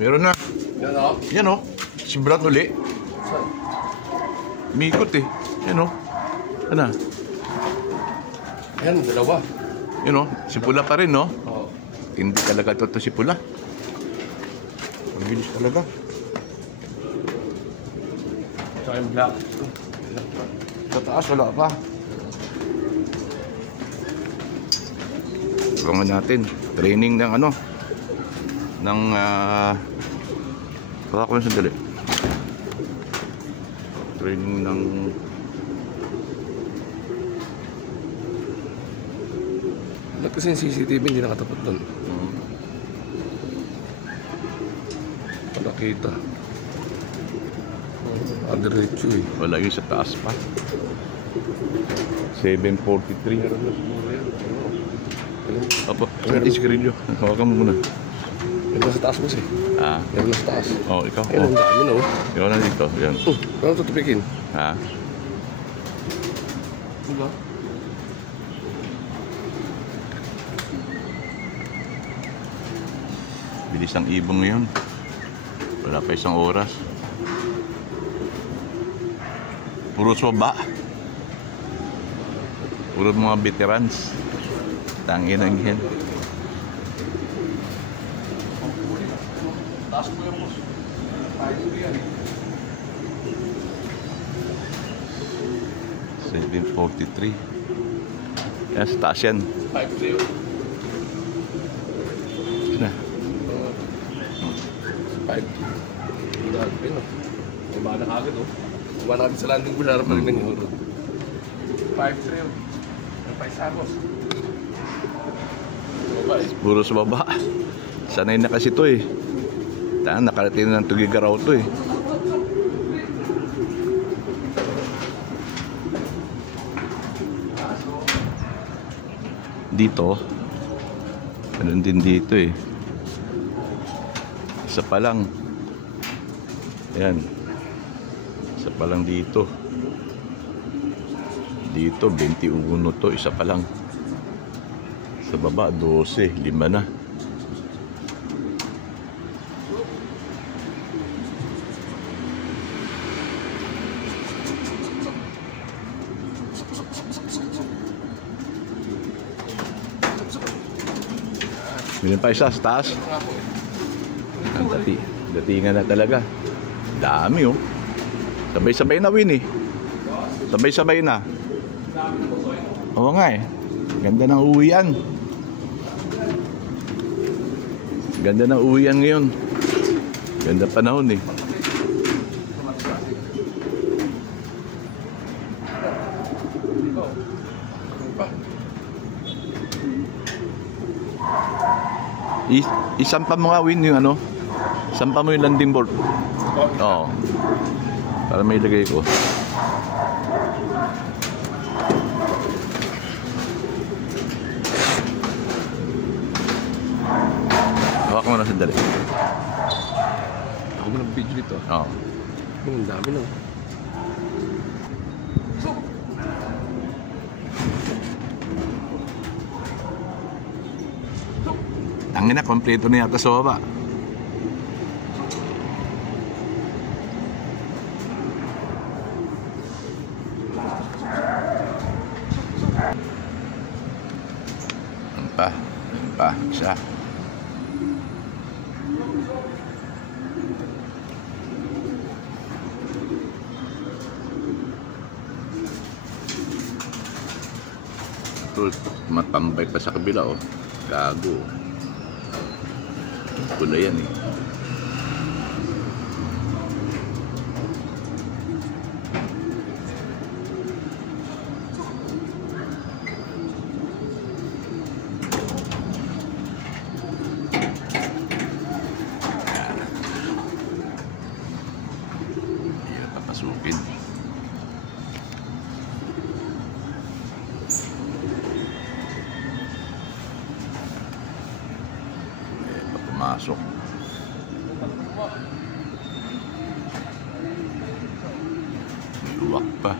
Meron na. Yan o. Yan o. Si Brad uli. Mikot eh. Yan o. Ano? Yan, dalawa. Yan o. Si Pula pa rin, no? Oo. Hindi talaga ito si Pula. Ang bilis talaga. Tsaka yung black. Sa taas, wala pa. Abangan natin. Training ng ano? Ng baka ko na sandali. Training ng Ba't kasi yung CCTV hindi nakatapat doon? Nakita. Diretso eh. wala yun sa taas pa. 7:43. Apo, saan yung sigarilyo? Hawakan mo muna. Yan sa taas mo siya. Yan sa taas. Oh, ikaw. Yan ang dami no. Ikaw na dito. Yan. Ano tutupikin? Ha? Diba? Bilis ang ibong ngayon. Wala pa isang oras. Puro soba. Puro mga veterans. Tangin ang yan. Taas mo yung boss. Tayo mo yan. 7:43. Yan, sa taas yan. 5-0. Yan na. 5. Pino. Kumahan na kagad oh. Kumahan na kagad sa landing ko. Harap na rin ng euro. 5-3. Ang paisagos. Puro sa baba. Sanay na kasi to eh. Nakarating na ng Tugigaraw to eh. Dito ganun din dito eh. Isa pa lang. Ayan. Isa pa lang dito. Dito 21 to. Isa pa lang. Sa baba 12. 5 na. Meron pa isa sa taas. Ang datingan na talaga. Dami oh. Sabay-sabay na win eh. Sabay-sabay na. Oo nga eh. Ganda ng uwian. Ganda ng uwian ngayon. Ganda panahon eh. Isampa mo nga win yung ano. Sampa mo yung landing board. Oo. Para may ilagay ko. Hawak mo na sandali. Ako mo ng video dito. Oo. Ang dami na. Tangin na, kompleto na yata sa baba. Siya. Ito, matambay pa sa kabila oh. Gago. Pula yan eh. Ayan, papasukin. Pumasok. May uwak pa.